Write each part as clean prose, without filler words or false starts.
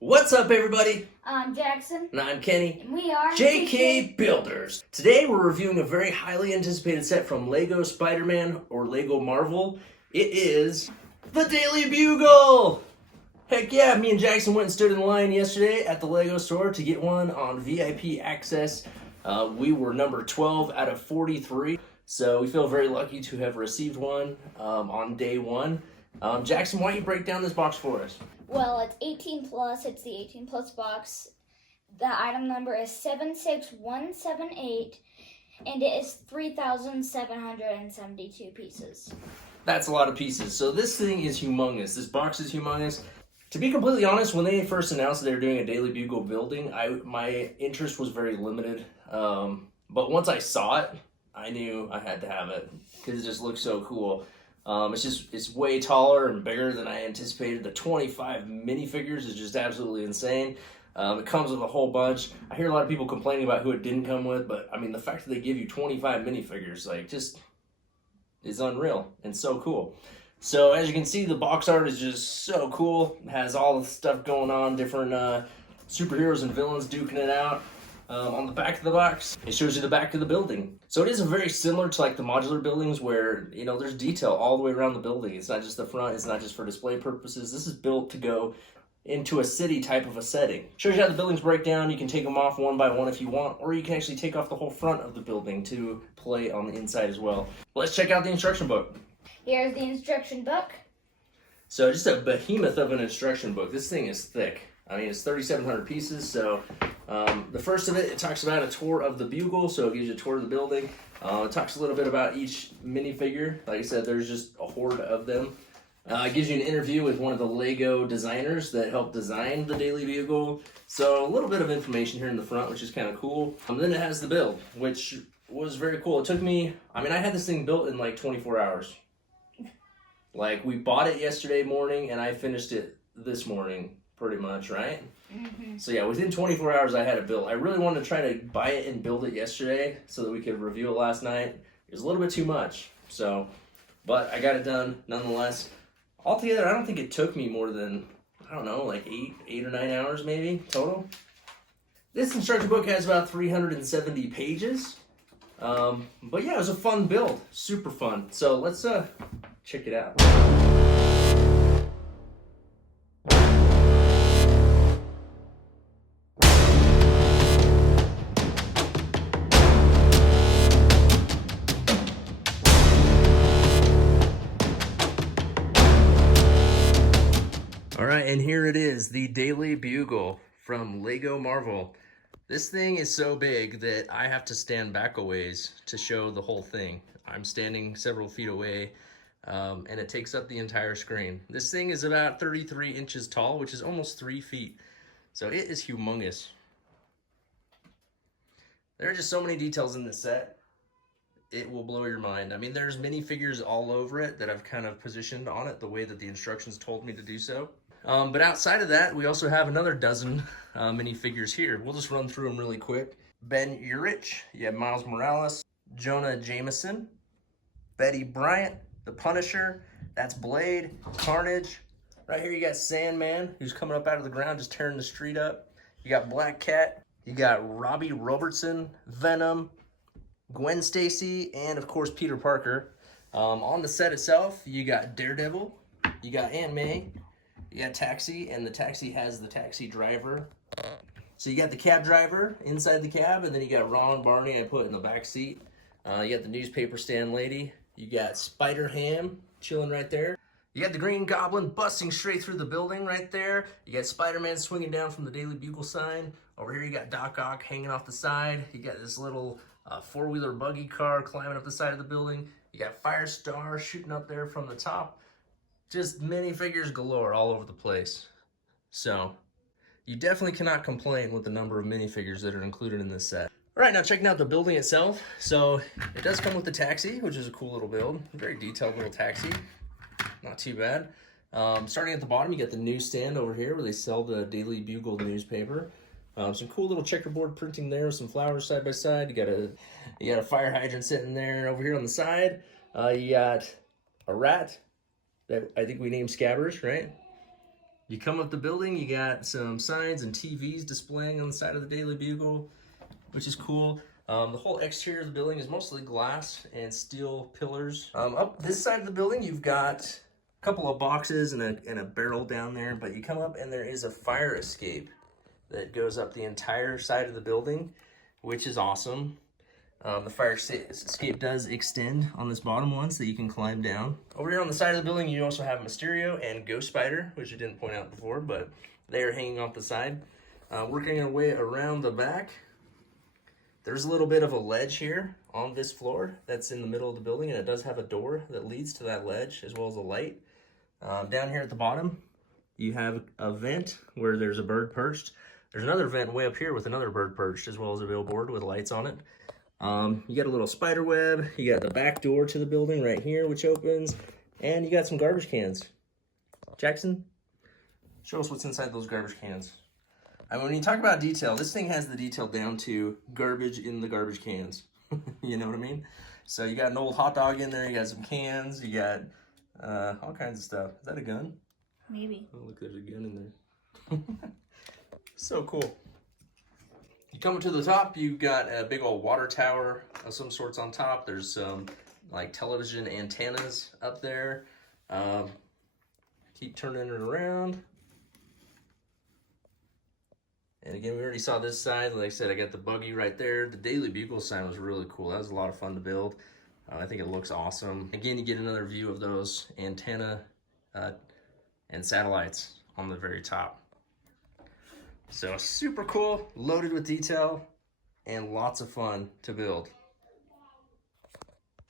What's up, everybody? I'm Jackson. And I'm Kenny. And we are JK Builders. Today we're reviewing a very highly anticipated set from Lego Spider-Man or Lego Marvel. It is the Daily Bugle! Heck yeah, me and Jackson went and stood in line yesterday at the Lego store to get one on VIP access. We were number 12 out of 43, so we feel very lucky to have received one on day one. Jackson, why don't you break down this box for us? Well, it's 18 plus. It's the 18 plus box. The item number is 76178, and it is 3,772 pieces. That's a lot of pieces. So this thing is humongous. This box is humongous. To be completely honest, when they first announced that they were doing a Daily Bugle building, my interest was very limited. But once I saw it, I knew I had to have it because it just looks so cool. It's way taller and bigger than I anticipated. The 25 minifigures is just absolutely insane. It comes with a whole bunch. I hear a lot of people complaining about who it didn't come with, but I mean, the fact that they give you 25 minifigures, like, just is unreal and so cool. So as you can see, the box art is just so cool. It has all the stuff going on, different superheroes and villains duking it out. On the back of the box, it shows you the back of the building. So it is very similar to like the modular buildings where, you know, there's detail all the way around the building. It's not just the front, it's not just for display purposes. This is built to go into a city type of a setting. Shows you how the buildings break down. You can take them off one by one if you want, or you can actually take off the whole front of the building to play on the inside as well. Let's check out the instruction book. Here's the instruction book. So just a behemoth of an instruction book. This thing is thick. I mean, it's 3,700 pieces, so the first of it talks about a tour of the Bugle, so it gives you a tour of the building. It talks a little bit about each minifigure. Like I said, there's just a horde of them. It gives you an interview with one of the Lego designers that helped design the Daily Bugle. So a little bit of information here in the front, which is kind of cool. Then it has the build, which was very cool. It took me, I had this thing built in like 24 hours. Like, we bought it yesterday morning, and I finished it this morning. Pretty much, right? Mm-hmm. So yeah, within 24 hours I had it built. I really wanted to try to buy it and build it yesterday so that we could review it last night. It was a little bit too much, so, but I got it done nonetheless. Altogether, I don't think it took me more than, I don't know, like 8 or 9 hours maybe total. This instruction book has about 370 pages. But yeah, it was a fun build, super fun. So let's check it out. Alright, and here it is, the Daily Bugle from Lego Marvel. This thing is so big that I have to stand back a ways to show the whole thing. I'm standing several feet away, and it takes up the entire screen. This thing is about 33 inches tall, which is almost 3 feet. So it is humongous. There are just so many details in this set. It will blow your mind. I mean, there's minifigures all over it that I've kind of positioned on it the way that the instructions told me to do so. But outside of that, we also have another dozen minifigures here. We'll just run through them really quick. Ben Urich, you have Miles Morales, Jonah Jameson, Betty Bryant, the Punisher, that's Blade, Carnage. Right here you got Sandman, who's coming up out of the ground, just tearing the street up. You got Black Cat, you got Robbie Robertson, Venom, Gwen Stacy, and of course Peter Parker. On the set itself, you got Daredevil, you got Aunt May, you got Taxi, and the Taxi has the taxi driver. So you got the cab driver inside the cab, and then you got Ron Barney I put in the back seat. You got the newspaper stand lady. You got Spider-Ham chilling right there. You got the Green Goblin busting straight through the building right there. You got Spider-Man swinging down from the Daily Bugle sign. Over here you got Doc Ock hanging off the side. You got this little four-wheeler buggy car climbing up the side of the building. You got Firestar shooting up there from the top. Just minifigures galore all over the place. So, you definitely cannot complain with the number of minifigures that are included in this set. All right, now checking out the building itself. So, it does come with the taxi, which is a cool little build. Very detailed little taxi. Not too bad. Starting at the bottom, you got the newsstand over here where they sell the Daily Bugle newspaper. Some cool little checkerboard printing there with some flowers side by side. You got a fire hydrant sitting there. Over here on the side, you got a rat that I think we named Scabbers, right? You come up the building, you got some signs and TVs displaying on the side of the Daily Bugle, which is cool. The whole exterior of the building is mostly glass and steel pillars. Up this side of the building, you've got a couple of boxes and a barrel down there, but you come up and there is a fire escape that goes up the entire side of the building, which is awesome. The fire escape does extend on this bottom one so that you can climb down. Over here on the side of the building, you also have Mysterio and Ghost Spider, which I didn't point out before, but they are hanging off the side. Working our way around the back, there's a little bit of a ledge here on this floor that's in the middle of the building, and it does have a door that leads to that ledge as well as a light. Down here at the bottom, you have a vent where there's a bird perched. There's another vent way up here with another bird perched, as well as a billboard with lights on it. You got a little spider web, you got the back door to the building right here, which opens, and you got some garbage cans. Jackson, show us what's inside those garbage cans. I mean, when you talk about detail, this thing has the detail down to garbage in the garbage cans. You know what I mean? So you got an old hot dog in there, you got some cans, you got all kinds of stuff. Is that a gun? Maybe. Oh, look, there's a gun in there. So cool. You come to the top, you've got a big old water tower of some sorts on top. There's some like television antennas up there. Keep turning it around. And again, we already saw this side. Like I said, I got the buggy right there. The Daily Bugle sign was really cool. That was a lot of fun to build. I think it looks awesome. Again, you get another view of those antenna and satellites on the very top. So super cool, loaded with detail, and lots of fun to build.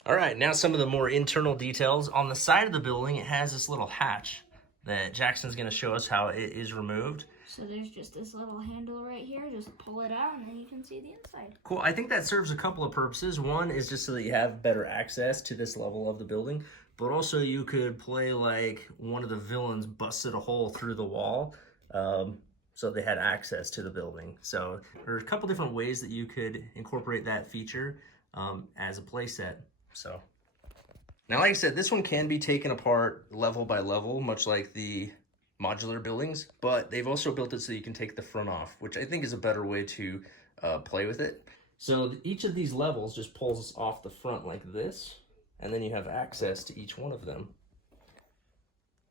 All right, now some of the more internal details. On the side of the building, it has this little hatch that Jackson's gonna show us how it is removed. So there's just this little handle right here, just pull it out and then you can see the inside. Cool, I think that serves a couple of purposes. One is just so that you have better access to this level of the building, but also you could play like one of the villains busted a hole through the wall, so they had access to the building. So there are a couple different ways that you could incorporate that feature as a playset. So now, like I said, this one can be taken apart level by level, much like the modular buildings, but they've also built it so you can take the front off, which I think is a better way to play with it. So each of these levels just pulls off the front like this, and then you have access to each one of them.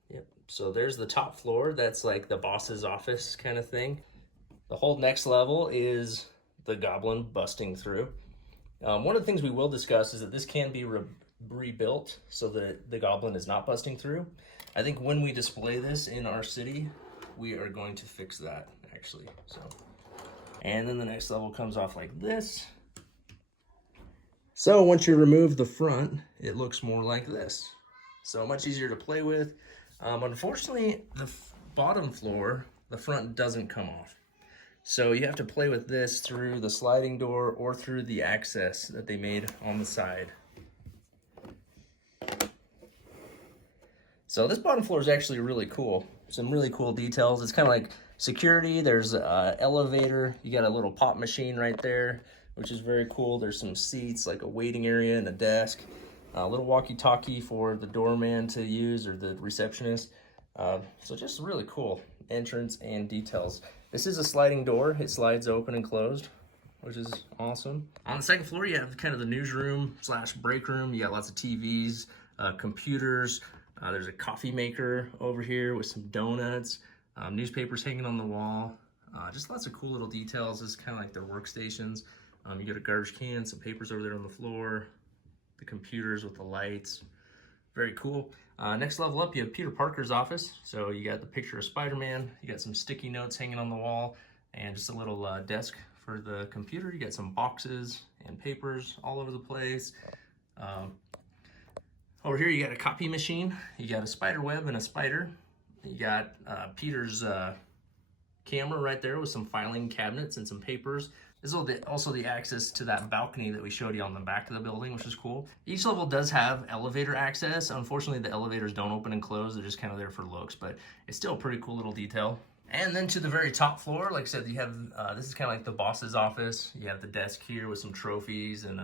Yep, so there's the top floor. That's like the boss's office kind of thing. The whole next level is the goblin busting through. One of the things we will discuss is that this can be rebuilt so that the goblin is not busting through. I think when we display this in our city, we are going to fix that, actually. So, and then the next level comes off like this. So once you remove the front, it looks more like this. So much easier to play with. Unfortunately, the bottom floor, the front doesn't come off. So you have to play with this through the sliding door or through the access that they made on the side. So this bottom floor is actually really cool. Some really cool details. It's kind of like security. There's an elevator. You got a little pop machine right there, which is very cool. There's some seats, like a waiting area and a desk. A little walkie-talkie for the doorman to use, or the receptionist. So just really cool entrance and details. This is a sliding door. It slides open and closed, which is awesome. On the second floor, you have kind of the newsroom / break room. You got lots of TVs, computers. There's a coffee maker over here with some donuts, newspapers hanging on the wall. Just lots of cool little details. This is kind of like their workstations. You got a garbage can, some papers over there on the floor, the computers with the lights. Very cool. Next level up, you have Peter Parker's office. So you got the picture of Spider-Man, you got some sticky notes hanging on the wall, and just a little desk for the computer. You got some boxes and papers all over the place. Over here, you got a copy machine. You got a spider web and a spider. You got Peter's camera right there with some filing cabinets and some papers. This is also the access to that balcony that we showed you on the back of the building, which is cool. Each level does have elevator access. Unfortunately, the elevators don't open and close. They're just kind of there for looks, but it's still a pretty cool little detail. And then to the very top floor, like I said, you have, this is kind of like the boss's office. You have the desk here with some trophies and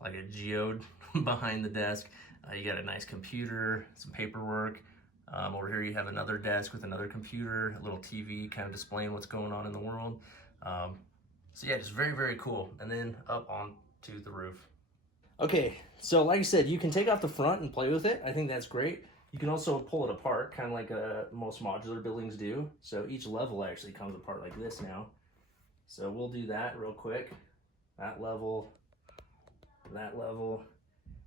like a geode behind the desk. You got a nice computer, some paperwork. Over here you have another desk with another computer, a little TV kind of displaying what's going on in the world. So yeah, just very, very cool. And then up onto the roof. Okay, so like I said, you can take off the front and play with it. I think that's great. You can also pull it apart, kind of like most modular buildings do. So each level actually comes apart like this now. So we'll do that real quick. That level, that level.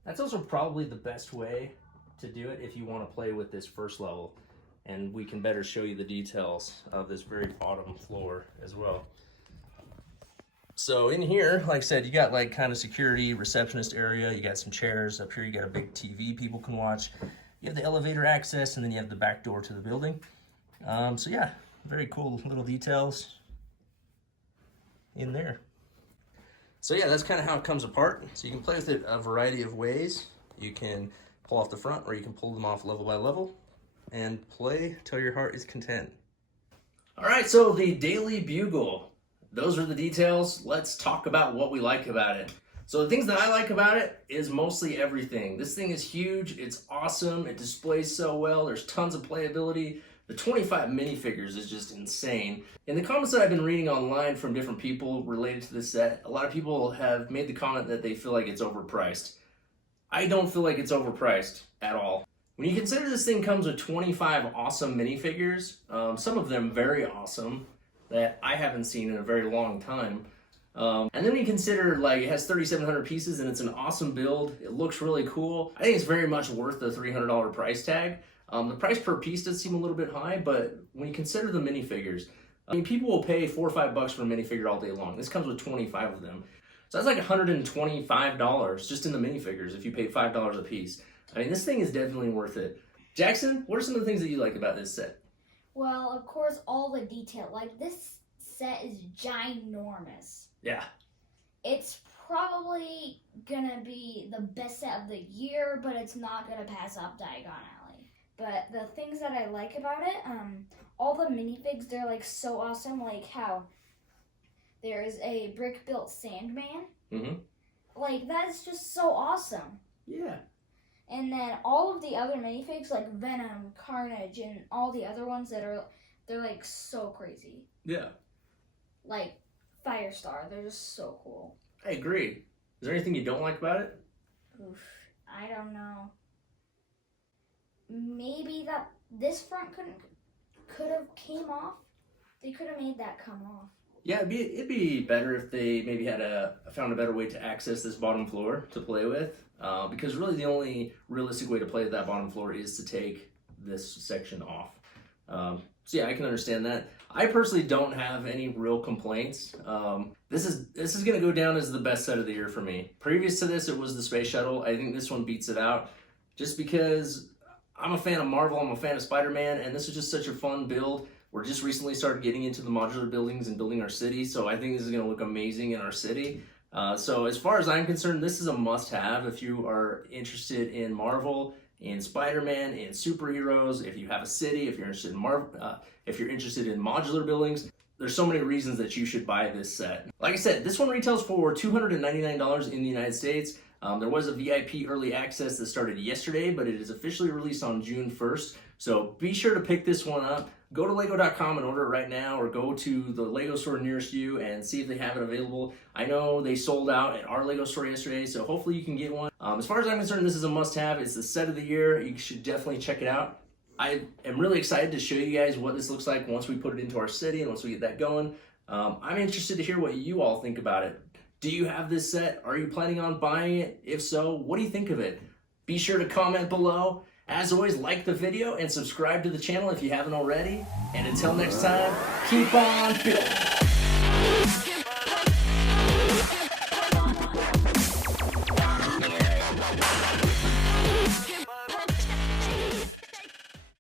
That's also probably the best way to do it if you want to play with this first level. And we can better show you the details of this very bottom floor as well. So in here, like I said, you got like kind of security, receptionist area. You got some chairs. Up here you got a big TV people can watch. You have the elevator access, and then you have the back door to the building. So yeah, very cool little details in there. So yeah, that's kind of how it comes apart. So you can play with it a variety of ways. You can pull off the front, or you can pull them off level by level and play till your heart is content. All right, so the Daily Bugle. Those are the details. Let's talk about what we like about it. So the things that I like about it is mostly everything. This thing is huge. It's awesome. It displays so well. There's tons of playability. The 25 minifigures is just insane. In the comments that I've been reading online from different people related to this set, a lot of people have made the comment that they feel like it's overpriced. I don't feel like it's overpriced at all. When you consider this thing comes with 25 awesome minifigures, some of them very awesome, that I haven't seen in a very long time. And then when you consider like it has 3,700 pieces and it's an awesome build, it looks really cool. I think it's very much worth the $300 price tag. The price per piece does seem a little bit high, but when you consider the minifigures, I mean, people will pay $4 or $5 for a minifigure all day long. This comes with 25 of them. So that's like $125 just in the minifigures if you pay $5 a piece. I mean, this thing is definitely worth it. Jackson, what are some of the things that you like about this set? Well, of course, all the detail. Like, this set is ginormous. Yeah. It's probably gonna be the best set of the year, but it's not gonna pass up Diagon Alley. But the things that I like about it, all the minifigs, they're like so awesome. Like how there's a brick-built Sandman. Mm-hmm. Like, that's just so awesome. Yeah. And then all of the other minifigs, like Venom, Carnage, and all the other ones they're like so crazy. Yeah. Like Firestar, they're just so cool. I agree. Is there anything you don't like about it? Oof, I don't know. Maybe that this front could have came off. They could have made that come off. Yeah, it'd be better if they maybe found a better way to access this bottom floor to play with. Because really the only realistic way to play at that bottom floor is to take this section off. So yeah, I can understand that. I personally don't have any real complaints. This is gonna go down as the best set of the year for me. Previous to this, it was the Space Shuttle. I think this one beats it out just because I'm a fan of Marvel, I'm a fan of Spider-Man, and this is just such a fun build. We're just recently started getting into the modular buildings and building our city, so I think this is gonna look amazing in our city. So as far as I'm concerned, this is a must-have if you are interested in Marvel, in Spider-Man, in superheroes. If you have a city, if you're interested in if you're interested in modular buildings, there's so many reasons that you should buy this set. Like I said, this one retails for $299 in the United States. There was a VIP early access that started yesterday, but it is officially released on June 1st. So be sure to pick this one up. Go to lego.com and order it right now, or go to the Lego store nearest you and see if they have it available. I know they sold out at our Lego store yesterday, so hopefully you can get one. As far as I'm concerned, this is a must-have. It's the set of the year. You should definitely check it out. I am really excited to show you guys what this looks like once we put it into our city and once we get that going. I'm interested to hear what you all think about it. Do you have this set? Are you planning on buying it? If so, what do you think of it? Be sure to comment below. As always, like the video and subscribe to the channel if you haven't already. And until next time, keep on building.